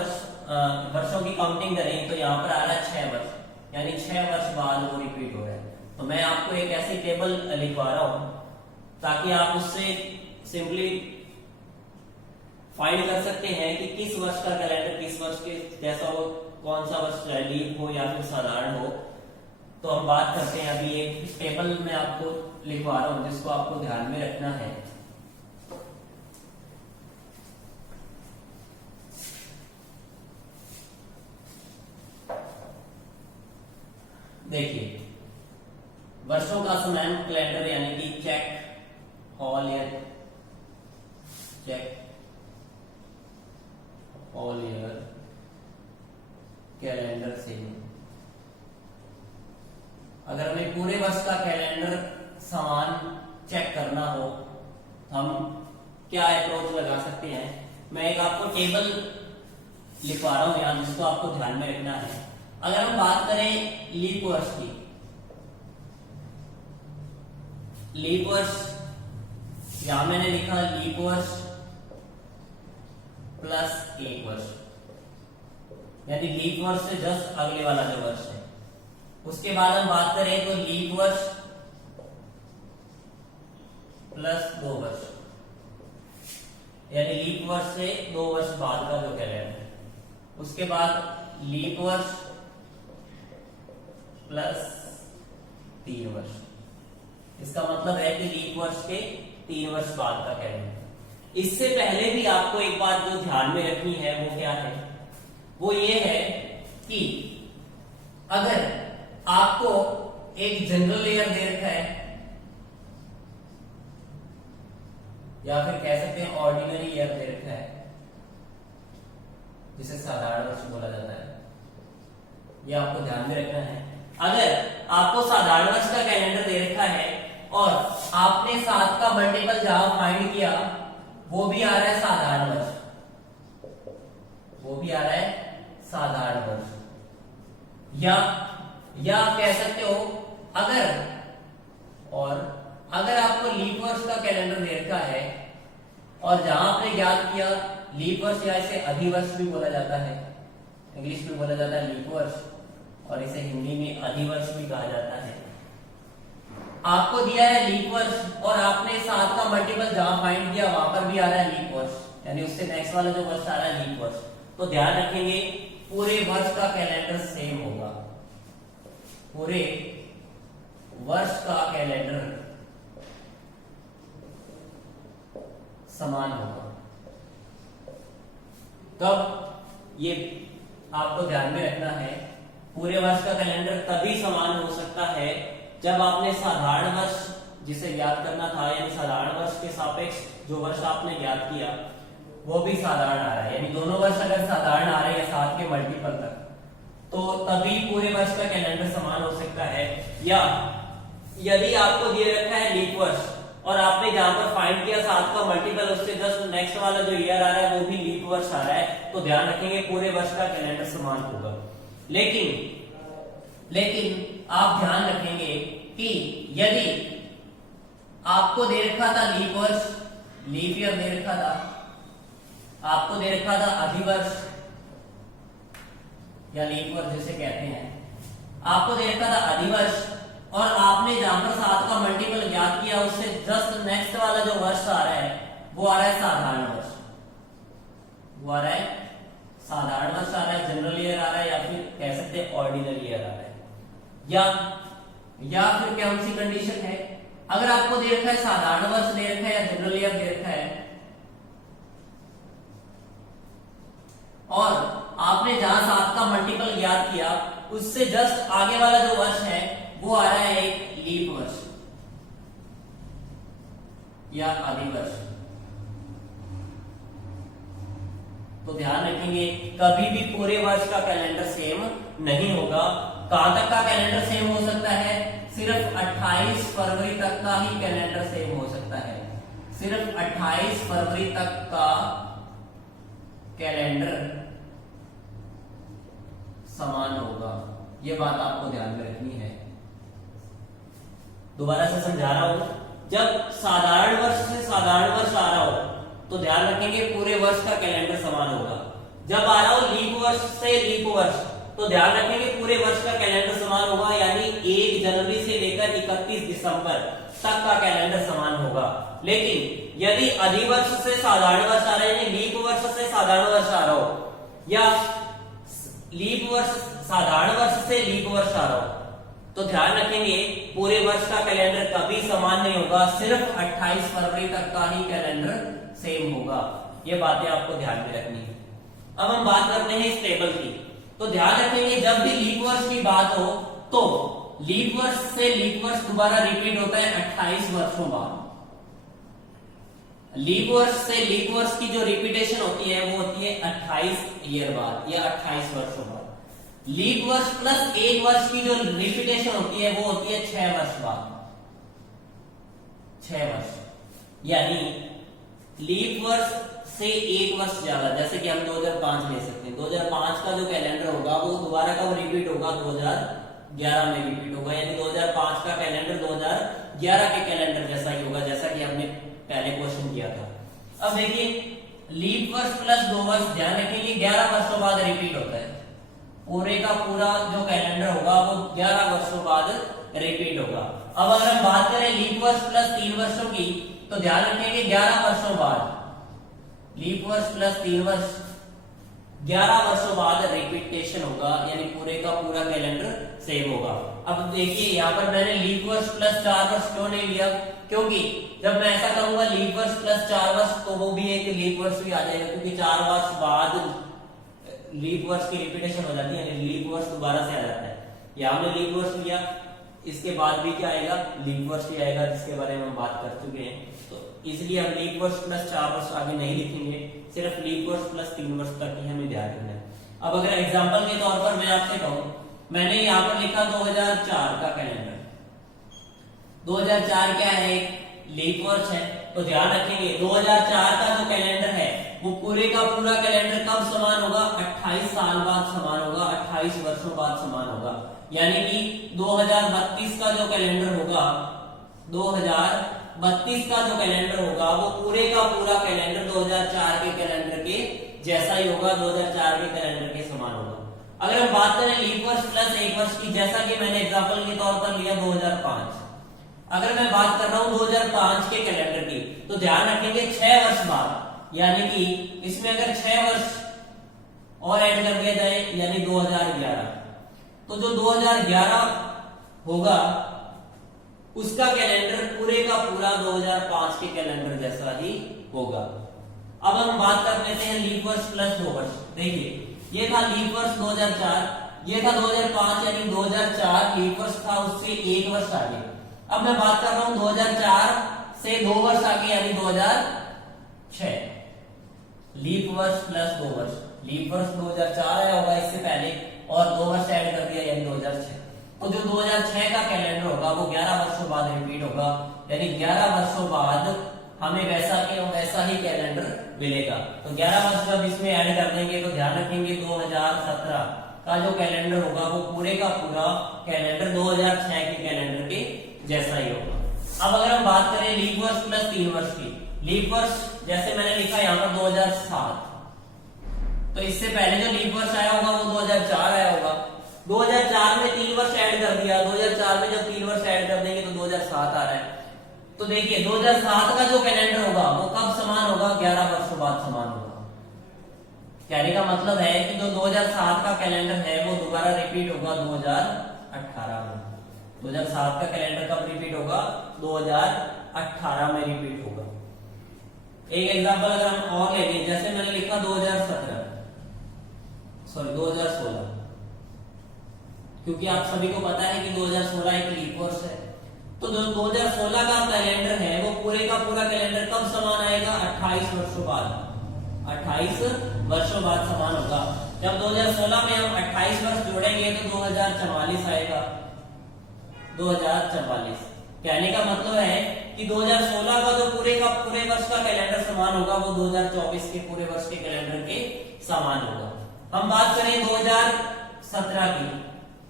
वर्षों की काउंटिंग करें तो यहाँ पर आ रहा है 6 वर्ष, यानी 6 वर्ष बाद वो रिपीट हो रहा है। तो मैं आपको एक ऐसी टेबल लिखवा रहा हूं ताकि आप उससे सिंपली फाइंड कर सकते हैं कि किस वर्ष का कैलेंडर किस वर्ष के जैसा हो, कौन सा वर्ष लीप हो या फिर साधारण हो। तो हम बात करते हैं, अभी एक टेबल में आपको लिखवा रहा हूं जिसको आपको ध्यान में रखना है। देखिए वर्षों का समान कैलेंडर यानी कि चेक ऑल ईयर, चेक ऑल ईयर कैलेंडर से अगर हमें पूरे वर्ष का कैलेंडर समान चेक करना हो हम क्या अप्रोच लगा सकते हैं? मैं एक आपको टेबल लिखवा रहा हूं यहां जिसको आपको ध्यान में रखना है। अगर हम बात करें लीप वर्ष की, लीप वर्ष यहां मैंने लिखा लीप वर्ष प्लस 1 वर्ष, यानी लीप वर्ष से जस्ट अगले वाला जो वर्ष है। उसके बाद हम बात करें तो लीप वर्ष प्लस 2 वर्ष, यानी लीप वर्ष से 2 वर्ष बाद का जो कैलेंडर है। उसके बाद लीप वर्ष प्लस 3 वर्ष, इसका मतलब है कि लीप वर्ष के 3 वर्ष बाद का कैलेंडर। इससे पहले भी आपको एक बात जो ध्यान में रखनी है वो क्या है? वो ये है कि अगर आपको एक जनरल ईयर दे रखा है या फिर कह सकते हैं ऑर्डिनरी ईयर दे रखा है जिसे साधारण वर्ष बोला जाता है, ये आपको ध्यान में रखना है। अगर आपको साधारण वर्ष का कैलेंडर दे रखा है और आपने 7 का मल्टीपल जहां फाइंड किया वो भी आ रहा है साधारण वर्ष, वो भी आ रहा है साधारण वर्ष, या कह सकते हो अगर आपको लीप वर्ष का कैलेंडर दे रखा है और जहां आपने ज्ञात किया लीप वर्ष या इसे अधिवर्ष भी बोला जाता है, इंग्लिश में बोला जाता है लीप वर्ष और इसे हिंदी में अधिवर्ष भी कहा जाता है। आपको दिया है लीप वर्ष और आपने 7 का मल्टीपल जहां फाइंड किया वहां पर भी आ रहा है लीप वर्ष, यानी उससे नेक्स्ट वाला जो वर्ष आ रहा है लीप वर्ष। तो ध्यान रखेंगे पूरे वर्ष का कैलेंडर सेम होगा, पूरे वर्ष का कैलेंडर समान होगा। तब ये आपको ध्यान में रखना है, पूरे वर्ष का कैलेंडर तभी समान हो सकता है जब आपने साधारण वर्ष जिसे ज्ञात करना था, यानी साधारण वर्ष के सापेक्ष जो वर्ष आपने ज्ञात किया वो भी साधारण आ रहा है, यानी दोनों वर्ष अगर साधारण आ रहे हैं 7 के मल्टीपल तक, तो तभी पूरे वर्ष का कैलेंडर समान हो सकता है। या यदि आपको दिए रखा है लीप वर्ष और आपने जहां पर फाइंड किया 7 का मल्टीपल, उससे जस्ट नेक्स्ट वाला जो ईयर आ रहा है वो भी लीप वर्ष आ रहा है, तो ध्यान रखेंगे पूरे वर्ष का कैलेंडर समान होगा। लेकिन आप ध्यान रखेंगे कि यदि आपको दे रखा था लीप वर्ष, लीप ईयर दे रखा था, आपको दे रखा था अधिवर्ष या लीप वर्ष जिसे कहते हैं, आपको दे रखा था अधिवर्ष और आपने जहां पर 7 का मल्टीपल ज्ञात किया उससे जस्ट नेक्स्ट वाला जो वर्ष आ रहा है वो आ रहा है साधारण वर्ष, वो आ रहा है साधारण वर्ष आ रहा है, जनरल ईयर आ रहा है, या फिर कह सकते हैं ऑर्डिनरी ईयर आ रहा है, या फिर क्या सी कंडीशन है, अगर आपको दे रखा है साधारण वर्ष दे रखा है या जनरल ईयर दे रखा है, और आपने जहां 7 का मल्टीपल ज्ञात किया उससे जस्ट आगे वाला जो वर्ष है वो आ रहा है एक लीप वर्ष या अधिवर्ष, तो ध्यान रखेंगे कभी भी पूरे वर्ष का कैलेंडर सेम नहीं होगा। कहां तक का कैलेंडर सेम हो सकता है? सिर्फ 28 फरवरी तक का ही कैलेंडर सेम हो सकता है, सिर्फ 28 फरवरी तक का कैलेंडर समान होगा। यह बात आपको ध्यान में रखनी है। दोबारा से समझा रहा हूं, जब साधारण वर्ष से साधारण वर्ष आ रहा हो तो ध्यान रखेंगे पूरे वर्ष का कैलेंडर समान होगा। जब आ रहा हो लीप वर्ष से लीप वर्ष तो ध्यान रखेंगे पूरे वर्ष का कैलेंडर समान होगा, यानी 1 जनवरी से लेकर 31 दिसंबर तक का कैलेंडर समान होगा। लेकिन यदि अधिवर्ष से साधारण वर्ष आ रहा है, यानी लीप वर्ष से साधारण वर्ष आ रहा हो, या लीप वर्ष साधारण वर्ष से लीप वर्ष आ रहा हो, तो ध्यान रखेंगे पूरे वर्ष का कैलेंडर कभी समान नहीं होगा, सिर्फ 28 फरवरी तक का ही कैलेंडर सेम होगा। ये बातें आपको ध्यान में रखनी है। अब हम बात करते हैं इस टेबल की, तो ध्यान रखेंगे जब भी लीप वर्ष की बात हो तो लीप वर्ष से लीप वर्ष दोबारा रिपीट होता है 28 वर्षों बाद। लीप वर्ष से लीप वर्ष की जो रिपीटेशन होती है वो होती है 28 ईयर बाद या 28 वर्षों बाद। लीप वर्ष प्लस 1 वर्ष की जो रिपीटेशन होती है वो होती है 6 वर्ष बाद, 6 वर्ष, यानी लीप वर्ष से 1 वर्ष ज्यादा, जैसे कि हम 2005 ले सकते हैं। 2005 का जो कैलेंडर होगा वो दोबारा कब रिपीट होगा? 2011 में रिपीट होगा, यानी 2005 का कैलेंडर 2011 के कैलेंडर जैसा ही होगा, जैसा कि हमने पहले क्वेश्चन किया था। अब देखिए लीप वर्ष प्लस 2 वर्ष, ध्यान रखेंगे 11 वर्षों बाद रिपीट होता है। पूरे का पूरा जो कैलेंडर होगा वो 11 वर्षों बाद रिपीट होगा। अब अगर हम बात करें लीप वर्ष प्लस 3 वर्षों की, तो ध्यान रखेंगे 11 वर्षों बाद, लीप वर्ष प्लस 3 वर्ष 11 वर्षों बाद रिपीटेशन होगा, यानी पूरे का पूरा कैलेंडर सेम होगा। अब देखिए यहाँ पर मैंने लीप वर्ष प्लस 4 वर्ष क्यों नहीं लिया? क्योंकि जब मैं ऐसा करूंगा लीप वर्ष प्लस 4 वर्ष तो वो भी एक लीप वर्ष भी आ जाएगा, क्योंकि 4 वर्ष बाद लीप वर्ष की रिपीटेशन हो जाती है, यानी लीप वर्ष दोबारा से आ जाता है। यहाँ हमने लीप वर्ष लिया, इसके बाद भी क्या आएगा? लीप वर्ष ही आएगा, जिसके बारे में हम बात कर चुके हैं। तो इसलिए हम लीप वर्ष प्लस 4 वर्ष आगे नहीं लिखेंगे, सिर्फ लीप वर्ष प्लस 3 वर्ष तक ही हमें ध्यान रखना है। अब अगर एग्जांपल के तौर पर मैं आपसे कहूं, मैंने यहाँ पर लिखा 2004 का कैलेंडर। 2004 क्या है? लीप वर्ष है, तो ध्यान रखेंगे 2004 का जो कैलेंडर है वो पूरे का पूरा कैलेंडर कब समान होगा? 28 साल बाद समान होगा, 28 वर्षों बाद समान होगा। यानी कि 2032 का जो कैलेंडर होगा, 2032 का जो कैलेंडर होगा वो पूरे का पूरा कैलेंडर 2004 के कैलेंडर के जैसा ही होगा, 2004 के कैलेंडर के समान होगा। अगर हम बात करें लीप वर्ष प्लस 1 वर्ष की, जैसा कि मैंने एग्जांपल के तौर पर लिया 2005, अगर मैं बात कर रहा हूं 2005 के कैलेंडर की, तो ध्यान रखेंगे 6 वर्ष बाद, यानी कि इसमें अगर 6 वर्ष और ऐड कर दिया जाए यानी 2011, तो जो 2011 होगा उसका कैलेंडर पूरे का पूरा 2005 के कैलेंडर जैसा ही होगा। अब हम बात कर लेते हैं लीप वर्ष प्लस 2 वर्ष। देखिए ये था लीप वर्ष 2004, ये था 2005, यानी 2004 लीप वर्ष था, उससे 1 वर्ष आगे। अब मैं बात कर रहा हूं 2004 से 2 वर्ष आगे, यानी 2006। लीप वर्ष प्लस 2 वर्ष, लीप वर्ष 2004 आया होगा इससे पहले और 2 वर्ष ऐड कर दिया, यानी 2006। तो जो 2006 का कैलेंडर होगा वो 11 वर्षों बाद रिपीट होगा, यानी 11 वर्षों बाद हमें वैसा के वैसा ही कैलेंडर मिलेगा। तो 11 वर्ष जब इसमें ऐड कर देंगे तो ध्यान रखेंगे 2017 का जो कैलेंडर होगा वो पूरे का पूरा कैलेंडर 2006 के कैलेंडर के जैसा ही होगा। अब अगर हम बात करें लीप वर्ष प्लस 3 वर्ष की, लीप वर्ष जैसे मैंने लिखा यहाँ पर 2007, तो इससे पहले जो लीप वर्ष आया होगा वो 2004 आया होगा। 2004 में 3 वर्ष ऐड कर दिया, 2004 में जब 3 वर्ष ऐड कर देंगे तो 2007 आ रहा है। तो देखिए 2007 का जो कैलेंडर होगा वो कब समान होगा? 11 वर्षों बाद समान होगा। कहने का मतलब है कि जो 2007 का कैलेंडर है वो दोबारा रिपीट होगा 2018 में। 2007 का कैलेंडर कब रिपीट होगा? 2018 में रिपीट होगा। एक एग्जांपल अगर हम और ले लें, जैसे मैंने लिखा 2016, क्योंकि आप सभी को पता है कि 2016 एक लीप वर्ष है, तो जो 2016 का कैलेंडर है वो पूरे का पूरा कैलेंडर कब समान आएगा? 28 वर्षों बाद। 28 वर्षों बाद समान होगा। जब 2016 में हम 28 वर्ष जोड़ेंगे तो 2044 आएगा। 2044 कहने का मतलब है कि 2016 का जो पूरे का पूरे वर्ष का कैलेंडर समान होगा वो 2024 के पूरे वर्ष के कैलेंडर के समान होगा। हम बात करें 2017 की,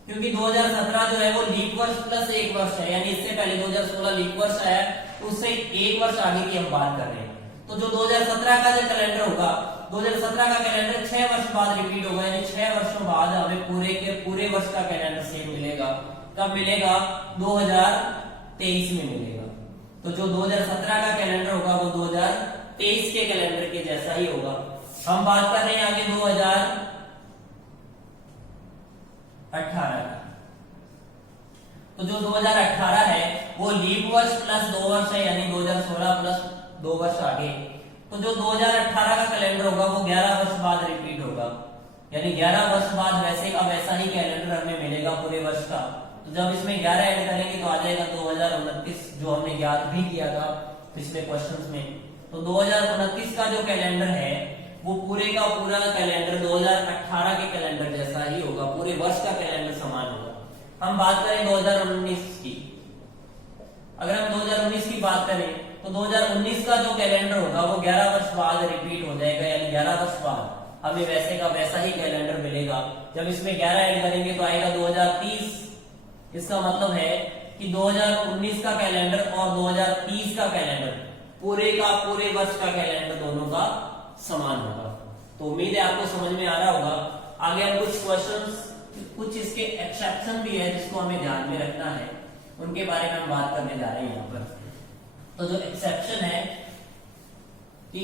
क्योंकि 2017 जो है वो लीप वर्ष प्लस एक वर्ष है, यानी इससे पहले 2016 लीप वर्ष आया, उससे एक वर्ष आगे की हम बात कर रहे हैं। तो जो 2017 का जो कैलेंडर होगा, 2017 का कैलेंडर 6 वर्ष बाद रिपीट होगा, यानी 6 वर्षों बाद हमें पूरे के पूरे वर्ष का कैलेंडर सेम मिलेगा। कब मिलेगा? 2023 में मिलेगा। तो जो 2017 का कैलेंडर होगा वो 2023 के कैलेंडर के जैसा ही होगा। हम बात कर रहे हैं आगे 2018 तो जो 2018 है वो लीप वर्ष प्लस 2 वर्ष है, यानी 2016 प्लस 2 वर्ष आगे। तो जो 2018 का कैलेंडर होगा वो 11 वर्ष बाद रिपीट होगा, यानी 11 वर्ष बाद वैसे का वैसा ही कैलेंडर हमें मिलेगा पूरे वर्ष का। तो जब इसमें 11 ऐड करेंगे तो आ जाएगा 2029, जो हमने ज्ञात भी किया था पिछले क्वेश्चंस में। तो 2029 का जो कैलेंडर है वो पूरे का पूरा कैलेंडर 2018 के कैलेंडर जैसा ही होगा, पूरे वर्ष का कैलेंडर समान होगा। हम बात करें 2019 की, अगर हम 2019 की बात करें तो 2019 का जो कैलेंडर होगा वो 11 वर्ष बाद रिपीट हो जाएगा, यानी 11 वर्ष बाद हमें वैसे का वैसा ही कैलेंडर मिलेगा। जब इसमें 11 ऐड करेंगे तो आएगा 2030। इसका मतलब है कि 2019 का कैलेंडर और 2030 का कैलेंडर पूरे का पूरे वर्ष का कैलेंडर दोनों का समान होगा। तो उम्मीद है आपको समझ में आ रहा होगा। आगे हम कुछ क्वेश्चंस, कुछ इसके एक्सेप्शन भी है जिसको हमें ध्यान में रखना है, उनके बारे में हम बात करने जा रहे हैं यहाँ पर। तो जो एक्सेप्शन है कि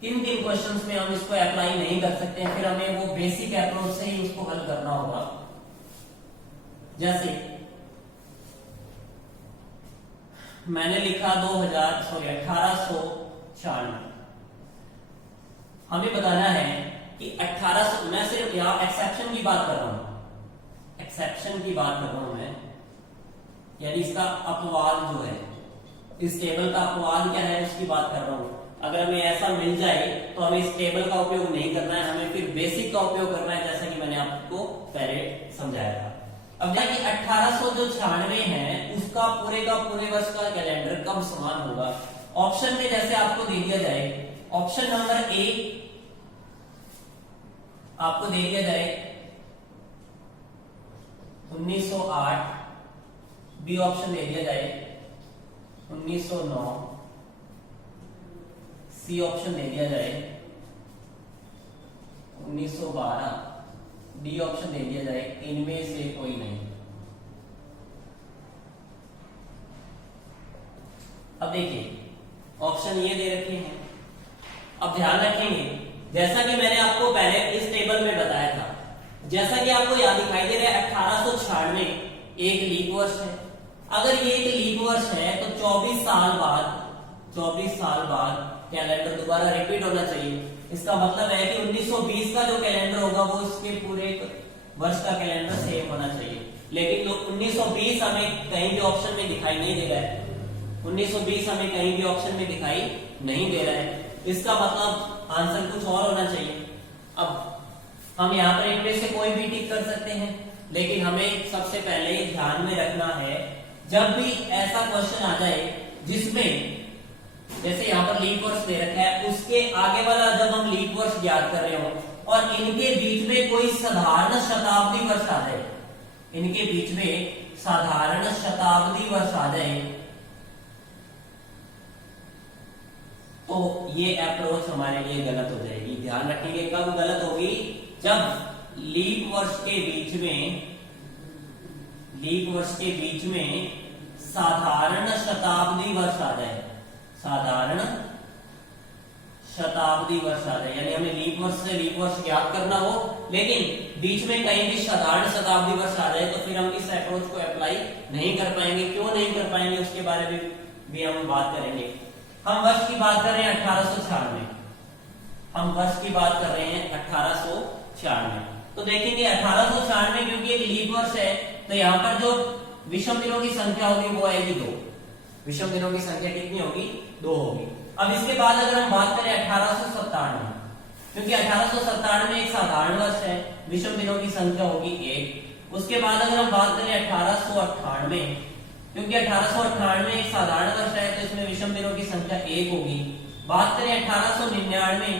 किन किन क्वेश्चंस में हम इसको अप्लाई नहीं कर सकते हैं, फिर हमें वो बेसिक अप्रोच से ही उसको हल करना होगा। जैसे मैंने लिखा 1896, हमें बताना है कि 1800, मैं सिर्फ यहां एक्सेप्शन की बात कर रहा हूं, एक्सेप्शन की बात कर रहा हूं मैं, यानी इसका अपवाद जो है, इस टेबल का अपवाद क्या है उसकी बात कर रहा हूं। अगर हमें ऐसा मिल जाए तो हमें इस टेबल का उपयोग नहीं करना है, हमें फिर बेसिक का उपयोग करना है, जैसा कि मैंने आपको पहले समझाया था। अब देखिए 1896 है, उसका पूरे का पूरे वर्ष का कैलेंडर कब समान होगा? ऑप्शन में जैसे आपको दे दिया जाए, ऑप्शन नंबर ए आपको दे दिया जाए 1908, बी ऑप्शन दे दिया जाए 1909, सी ऑप्शन दे दिया जाए 1912, डी ऑप्शन दे दिया जाए इनमें से कोई नहीं। अब देखिए ऑप्शन ये दे रखे हैं। अब ध्यान रखेंगे, जैसा कि मैंने आपको पहले इस टेबल में बताया था, जैसा कि आपको याद दिखाई दे रहा है 1896 एक लीप वर्ष है। अगर ये एक लीप वर्ष है तो 24 साल बाद कैलेंडर दोबारा रिपीट होना चाहिए। इसका मतलब है कि 1920 का जो कैलेंडर होगा वो इसके पूरे वर्ष का कैलेंडर सेम होना चाहिए, लेकिन 1920 हमें कहीं भी ऑप्शन में दिखाई नहीं दे रहा है। 1920 हमें कहीं भी ऑप्शन में दिखाई नहीं दे रहा है, इसका मतलब आंसर कुछ और होना चाहिए। अब हम यहाँ पर इनमें से कोई भी टिक कर सकते हैं, लेकिन हमें सबसे पहले ध्यान में रखना है, जब भी ऐसा क्वेश्चन आ जाए जिसमें जैसे यहाँ पर लीप वर्ष दे रखा है, उसके आगे वाला जब हम लीप वर्ष ज्ञात कर रहे हो और इनके बीच में कोई साधारण शताब्दी वर्ष आ जाए, इनके बीच में साधारण शताब्दी वर्ष आ जाए, तो ये अप्रोच हमारे लिए गलत हो जाएगी। ध्यान रखेंगे कब गलत होगी? जब लीप वर्ष के बीच में साधारण शताब्दी वर्ष आ जाए, साधारण शताब्दी वर्ष आ जाए, यानी हमें लीप वर्ष से लीप वर्ष ज्ञात करना हो लेकिन बीच में कहीं भी साधारण शताब्दी वर्ष आ जाए तो फिर हम इस अप्रोच को अप्लाई नहीं कर पाएंगे। क्यों नहीं कर पाएंगे उसके बारे में भी हम बात करेंगे। हम वर्ष की बात कर रहे हैं 1896, हम वर्ष की बात कर रहे हैं 1896। तो देखेंगे 1896 क्योंकि एक लीप वर्ष है तो यहाँ पर जो विषम दिनों की संख्या होगी वो आएगी 2। विषम दिनों की संख्या कितनी होगी? 2 होगी। अब इसके बाद अगर हम बात करें 1897, क्योंकि 1897 एक साधारण वर्ष है, विषम दिनों की संख्या होगी 1। उसके बाद अगर हम बात करें 1898, क्योंकि 1898 एक साधारण वर्ष है तो इसमें विषम दिनों की संख्या 1 होगी। बात करें 1899,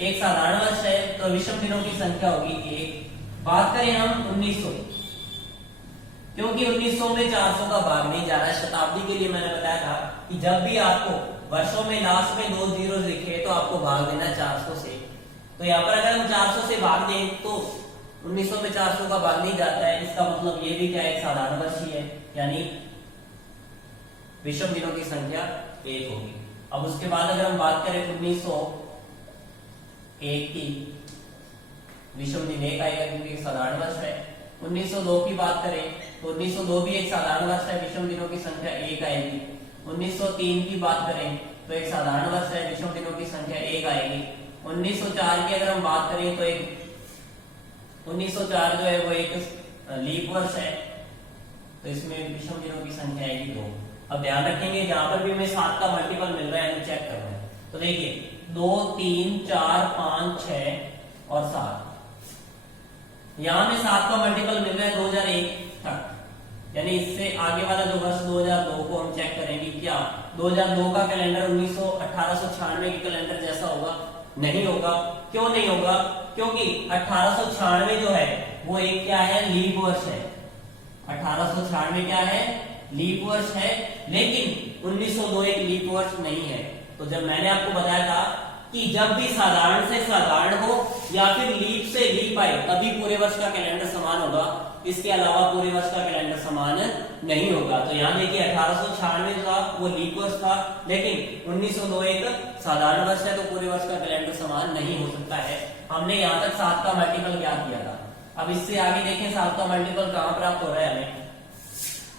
एक साधारण वर्ष है तो विषम दिनों की संख्या होगी 1। बात करें हम 1900, क्योंकि 1900 में 400 का भाग नहीं जा रहा है। शताब्दी के लिए मैंने बताया था कि जब भी आपको वर्षों में लास्ट में 2 जीरो दिखे तो आपको भाग देना 400 से। तो यहाँ पर अगर हम 400 से भाग दें तो 1900 में 400 का भाग नहीं जाता है, इसका मतलब ये भी क्या एक साधारण वर्ष ही है, यानी विषम दिनों की संख्या 1 होगी। अब उसके बाद अगर हम बात करें 1901 की, विषम दिन 1 आएगा क्योंकि एक साधारण वर्ष है। 1902 की बात करें तो 1902 भी एक साधारण वर्ष है, विषम दिनों की संख्या 1 आएगी। 1903 की बात करें तो एक साधारण वर्ष है, विषम दिनों की संख्या 1 आएगी। 1904 की अगर हम बात करें तो एक 1904 जो है वो एक लीप वर्ष है तो इसमें विषम दिनों की संख्या आएगी 2। अब ध्यान रखेंगे जहां पर भी हमें 7 का मल्टीपल मिल रहा है हमें चेक करना है। तो देखिए 2, 3, 4, 5, 6 और 7, यहां में 7 का मल्टीपल मिल रहा है 2001 तक, यानी इससे आगे वाला जो वर्ष 2002 को हम चेक करेंगे क्या 2002 का कैलेंडर 1896 के कैलेंडर जैसा होगा? नहीं होगा। क्यों नहीं होगा? क्योंकि 1896 जो है वो एक क्या है? लीप वर्ष है। 1896 क्या है? लीप वर्ष है, लेकिन 1902 एक लीप वर्ष नहीं है। तो जब मैंने आपको बताया था कि जब भी साधारण से साधारण हो या फिर लीप से लीप आए तभी पूरे वर्ष का कैलेंडर समान होगा, इसके अलावा पूरे वर्ष का कैलेंडर समान नहीं होगा। तो यहाँ देखिए 1896 था वो लीप वर्ष था, लेकिन 1902 एक साधारण वर्ष है तो पूरे वर्ष का कैलेंडर समान नहीं हो सकता है। हमने यहाँ तक 7 का मल्टीपल ज्ञात किया था। अब इससे आगे देखें 7 का मल्टीपल कहाँ प्राप्त हो रहा है हमें।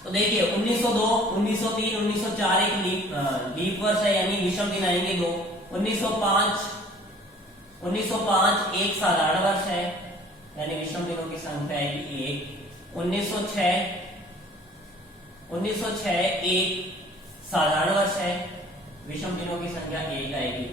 तो देखिए 1902, 1903, 1904 एक लीप वर्ष है, यानी विषम दिन आएंगे 2। 1905 एक साधारण वर्ष है, यानी विषम दिनों की संख्या आएगी 1। 1906 एक साधारण वर्ष है, विषम दिनों की संख्या 1 आएगी।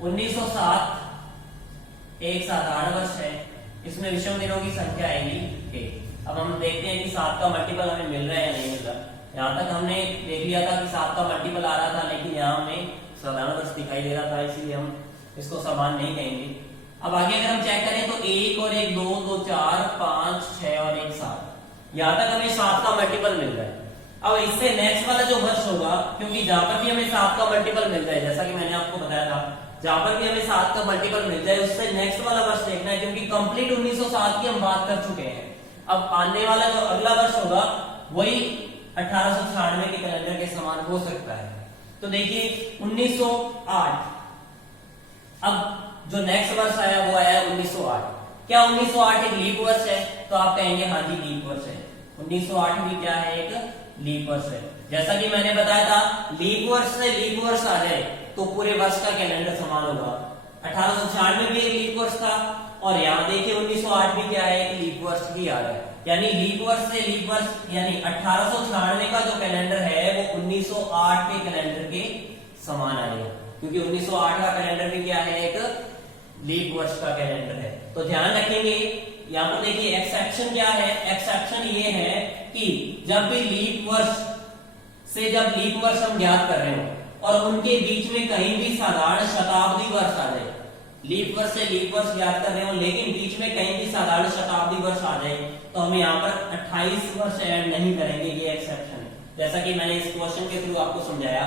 1907 एक साधारण वर्ष है, इसमें विषम दिनों की संख्या आएगी 1। अब हम देखते हैं कि 7 का मल्टीपल हमें मिल रहा है या नहीं मिल रहा। यहाँ तक हमने देख लिया था कि 7 का मल्टीपल आ रहा था, लेकिन यहाँ हमें साधारण वर्ष दिखाई दे रहा था, इसीलिए हम इसको समान नहीं कहेंगे। अब आगे अगर हम चेक करें तो 1 और 1 2, 2 4, 5, 6 और 1 7, यहाँ तक हमें 7 का मल्टीपल मिल रहा है। अब इससे नेक्स्ट वाला जो वर्ष होगा, क्योंकि जहां पर भी हमें 7 का मल्टीपल मिल जाए, जैसा कि मैंने आपको बताया था, जहां पर भी हमें 7 का मल्टीपल मिल जाए उससे नेक्स्ट वाला वर्ष देखना है, क्योंकि कंप्लीट 1907 की हम बात कर चुके हैं। अब आने वाला जो अगला वर्ष होगा वही 1896 के कैलेंडर के समान हो सकता है। तो देखिए 1908, अब जो नेक्स्ट वर्ष आया वो आया 1908। क्या 1908 एक लीप वर्ष है? तो आप कहेंगे हाँ जी लीप वर्ष है। 1908 भी क्या है? एक लीप वर्ष है। जैसा कि मैंने बताया था लीप वर्ष से लीप वर्ष आ जाए तो पूरे वर्ष का कैलेंडर समान होगा। 1896 में भी एक लीप वर्ष था और यहाँ देखिए 1908 भी क्या है? एक लीप वर्ष ही आ रहा है, यानी लीप वर्ष से लीप वर्ष, यानी 1896 का जो कैलेंडर है वो 1908 के कैलेंडर के समान आएगा, क्योंकि 1908 का कैलेंडर भी क्या है? एक लीप वर्ष का कैलेंडर है। तो ध्यान रखेंगे यहाँ पर देखिए एक्सेप्शन क्या है? एक्सेप्शन ये है कि जब भी लीप वर्ष से जब लीप वर्ष हम ज्ञात कर रहे हो और उनके बीच में कहीं भी साधारण शताब्दी वर्ष आ जाए, लीप वर्ष से लीप वर्ष ज्ञात कर रहे हो लेकिन बीच में कहीं भी साधारण शताब्दी वर्ष आ जाए तो हम यहाँ पर 28 वर्ष ऐड नहीं करेंगे, ये एक्सेप्शन है। जैसा कि मैंने इस क्वेश्चन के थ्रू आपको समझाया,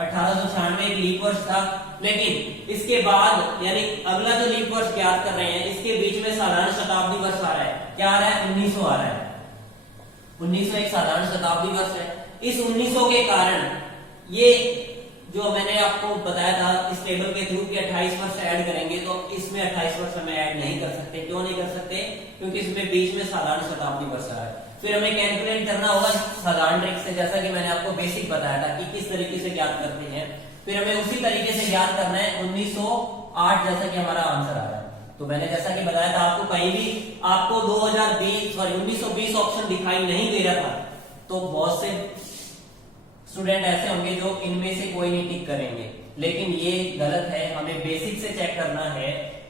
1896 एक लीप वर्ष था, लेकिन इसके बाद यानी अगला जो लीप वर्ष ज्ञात कर रहे हैं इसके बीच में साधारण शताब्दी वर्ष आ रहा है। क्या आ रहा है? 1900 आ रहा है। 1900 एक साधारण शताब्दी वर्ष है। इस 1900 के कारण ये जो मैंने आपको बताया था इस टेबल के थ्रू कि 28 वर्ष ऐड करेंगे, तो इसमें 28 वर्ष हमें ऐड नहीं कर सकते। क्यों नहीं कर सकते? क्योंकि इसमें बीच में साधारण शताब्दी वर्ष आ है। फिर हमें कैलकुलेट करना होगा साधारण ट्रिक से, जैसा कि मैंने आपको बेसिक बताया था कि किस तरीके से ज्ञात करते हैं। फिर हमें उसी तरीके से ज्ञात करना है 1908, जैसा कि हमारा आंसर आ रहा है। तो मैंने जैसा कि बताया था आपको, कहीं भी आपको 1920 ऑप्शन दिखाई नहीं दे रहा था, तो बहुत से स्टूडेंट ऐसे होंगे जो इनमें से कोई नहीं टिक करेंगे, लेकिन ये गलत है। हमें बेसिक से चेक करना है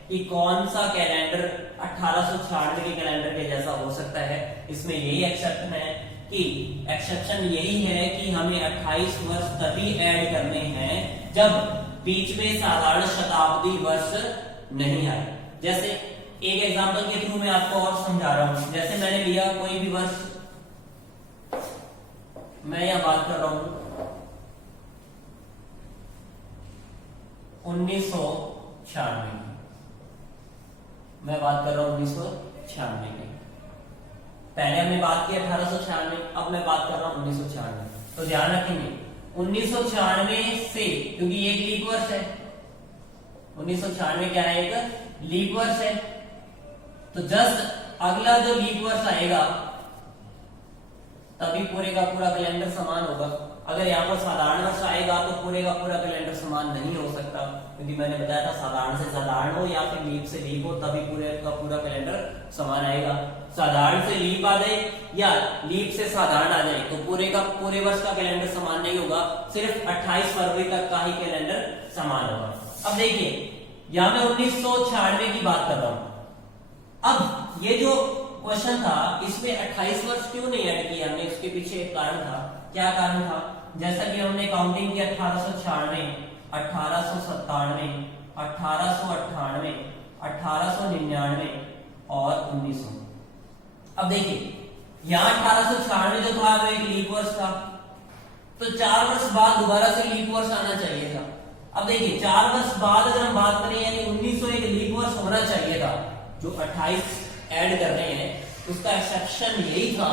कि कौन सा कैलेंडर 1896 के कैलेंडर के जैसा हो सकता है। इसमें यही एक्सेप्शन है कि एक्सेप्शन यही है कि हमें 28 वर्ष तभी ऐड करने हैं जब बीच में साधारण शताब्दी वर्ष नहीं आए। जैसे एक एग्जांपल के थ्रू मैं आपको और समझा रहा हूं। जैसे मैंने लिया कोई भी वर्ष, मैं यहां बात कर रहा हूं 1996 की, मैं बात कर रहा हूं 1996 की। पहले हमने बात की 1896, अब मैं बात कर रहा हूं 1996। तो ध्यान रखेंगे 1996 से, क्योंकि ये एक लीप वर्ष है, 1996 क्या है? एक लीप वर्ष है। तो जस्ट अगला जो लीप वर्ष आएगा तभी पूरे का पूरा कैलेंडर समान होगा। अगर यहाँ पर साधारण वर्ष आएगा तो पूरे का पूरा कैलेंडर समान नहीं हो सकता, क्योंकि मैंने बताया था साधारण से साधारण हो या फिर लीप से लीप हो तभी पूरे का पूरा कैलेंडर समान आएगा। साधारण से लीप आ जाए या लीप से साधारण आ जाए तो पूरे का पूरे वर्ष का कैलेंडर समान नहीं होगा, सिर्फ 28 फरवरी तक का ही कैलेंडर समान होगा। अब देखिए यहां मैं 1996 की बात कर रहा हूं। अब ये जो क्वेश्चन था इसमें 28 वर्ष क्यों नहीं ऐड किया हमने, उसके पीछे एक कारण था। क्या कारण था? जैसा कि हमने काउंटिंग की 1896, 1897, 1898, 1899 और 1900। अब देखिए यहां 1896 जो था वो एक लीप वर्ष था, तो 4 वर्ष बाद दोबारा से लीप वर्ष आना चाहिए था। अब देखिए 4 वर्ष बाद अगर हम बात करें यानी 1901 लीप वर्ष होना चाहिए था। जो 28 ऐड कर रहे हैं उसका एक्सेप्शन यही था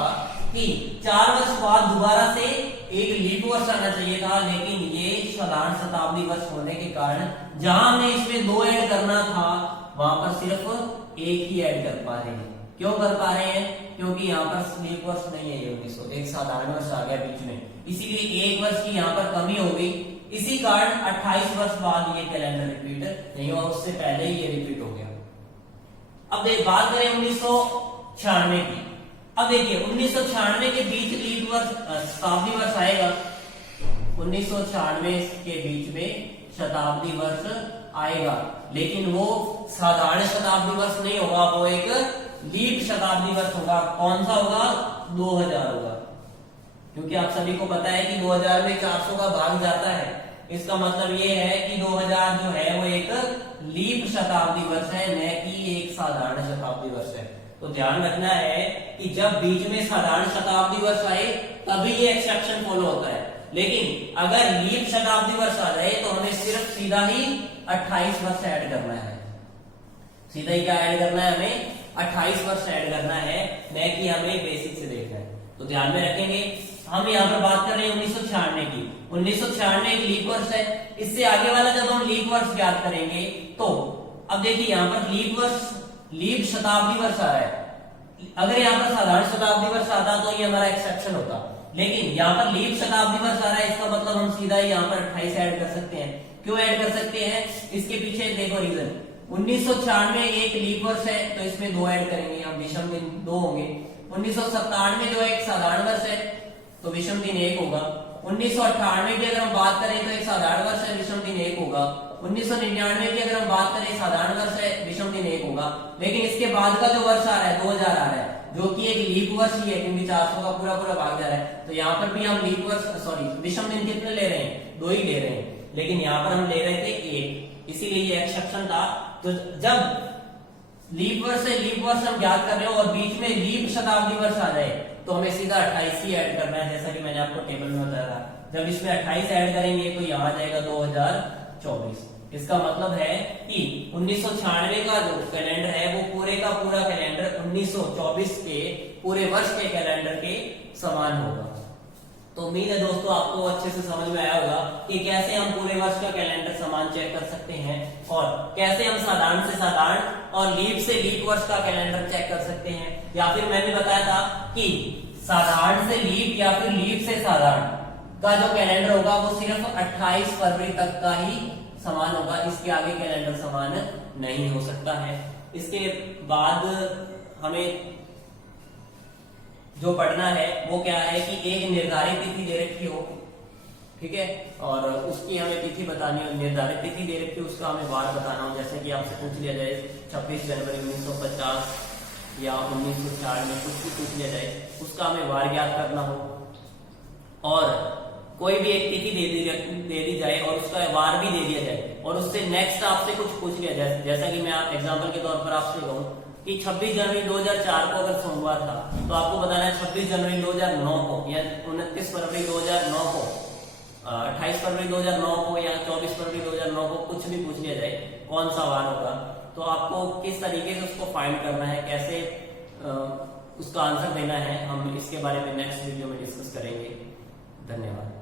कि 4 वर्ष बाद दोबारा से एक लीप वर्ष आना चाहिए था, लेकिन ये साधारण शताब्दी वर्ष होने के कारण जहां हमें इसमें 2 ऐड करना था वहां पर सिर्फ एक ही ऐड कर पा रहे हैं। क्यों कर पा रहे हैं? क्योंकि यहाँ पर लीप वर्ष नहीं है, ये 1900 एक साधारण वर्ष आ गया बीच में, इसीलिए 1 वर्ष की यहाँ पर कमी हो गई। इसी कारण 28 वर्ष बाद ये कैलेंडर रिपीट नहीं हुआ, उससे पहले ही ये रिपीट हो गया। अब बात करें 1996 की। अब देखिए 1996 के बीच लीप वर्ष शताब्दी वर्ष आएगा, 1996 के बीच में शताब्दी वर्ष आएगा, लेकिन वो साधारण शताब्दी वर्ष नहीं होगा, वो एक लीप शताब्दी वर्ष होगा। कौन सा होगा? 2000 होगा, क्योंकि आप सभी को पता है कि 2000 में 400 का भाग जाता है। इसका मतलब ये है कि 2000 जो है वो एक लीप शताब्दी वर्ष है, न कि एक साधारण शताब्दी वर्ष है। तो ध्यान रखना है कि जब बीच में साधारण शताब्दी वर्ष आए तभी ये एक्सेप्शन फॉलो होता है, लेकिन अगर लीप शताब्दी वर्ष आ जाए तो हमें सिर्फ सीधा ही 28 वर्ष ऐड करना है। सीधा ही क्या ऐड करना है? हमें 28 वर्ष ऐड करना है, न कि हमें बेसिक से देखना है। तो ध्यान में रखेंगे हम यहाँ पर बात कर रहे हैं 1996 की। 1996 एक लीप वर्ष है। इससे आगे वाला जब हम लीप वर्ष ज्ञात करेंगे तो अब देखिए यहाँ पर लीप वर्ष, लीप शताब्दी वर्ष आ रहा है। अगर यहाँ पर साधारण शताब्दी वर्ष आता तो ये हमारा एक्सेप्शन होता, लेकिन यहाँ पर लीप शताब्दी वर्ष आ रहा है, इसका मतलब हम सीधा ही यहाँ पर 28 ऐड कर सकते हैं। क्यों ऐड कर सकते हैं? इसके पीछे देखो रीजन। 1996 एक लीप वर्ष है तो इसमें 2 ऐड करेंगे हम, विषम दिन 2 होंगे। 1997 जो एक साधारण वर्ष है तो विषम दिन 1 होगा। 1998 की अगर हम बात करें तो एक साधारण वर्ष है, विषम दिन 1 होगा। 1999 की अगर हम बात करें साधारण वर्ष है, विषम दिन 1 होगा। लेकिन इसके बाद का जो वर्ष आ रहा है 2000 आ रहा है, जो कि एक लीप वर्ष ही है, क्योंकि 400 का पूरा पूरा भाग जा रहा है। तो यहाँ पर भी हम लीप वर्ष विषम दिन कितने ले रहे हैं? 2 ही ले रहे हैं, लेकिन यहाँ पर हम ले रहे थे 1, इसीलिए ये एक्सेप्शन था। तो जब लीप वर्ष से लीप वर्ष हम ज्ञात कर रहे हो और बीच में लीप शताब्दी वर्ष आ जाए तो हमें सीधा 28 ही ऐड करना है, जैसा कि मैंने आपको टेबल में बताया था। जब इसमें 28 ऐड करेंगे तो यहाँ आ जाएगा 2024। इसका मतलब है कि 1996 का जो कैलेंडर है वो पूरे का पूरा कैलेंडर 1924 के पूरे वर्ष के कैलेंडर के समान होगा। तो उम्मीद है दोस्तों आपको अच्छे से समझ में आया होगा कि कैसे हम पूरे वर्ष का कैलेंडर समान चेक कर सकते हैं और कैसे हम साधारण से साधारण और लीप से लीप वर्ष का कैलेंडर चेक कर सकते हैं। या फिर मैंने बताया था कि साधारण से लीप या फिर लीप से साधारण का जो कैलेंडर होगा वो सिर्फ 28 फरवरी तक का ही समान होगा, इसके आगे कैलेंडर समान नहीं हो सकता है। इसके बाद हमें जो पढ़ना है वो क्या है कि एक निर्धारित तिथि दे रखी हो, ठीक है, और उसकी हमें तिथि बतानी हो, निर्धारित तिथि दे रखी हो, उसका हमें वार बताना हो। जैसे कि आपसे पूछ लिया जाए 26 जनवरी 1950 या 1960 में कुछ भी पूछ लिया जाए, उसका हमें वार ज्ञात करना हो, और कोई भी एक तिथि दे दी जाए और उसका वार भी दे दिया जाए और उससे नेक्स्ट आपसे कुछ पूछ लिया जाए। जैसा कि मैं एग्जाम्पल के तौर पर आपसे कहूँ कि 26 जनवरी 2004 को अगर सोमवार था तो आपको बताना है 26 जनवरी 2009 को या 29 फरवरी 2009 को, 28 फरवरी 2009 को या 24 फरवरी 2009 को कुछ भी पूछ लिया जाए, कौन सा वार होगा, तो आपको किस तरीके से उसको फाइंड करना है, कैसे उसका आंसर देना है, हम इसके बारे में नेक्स्ट वीडियो में डिस्कस करेंगे। धन्यवाद।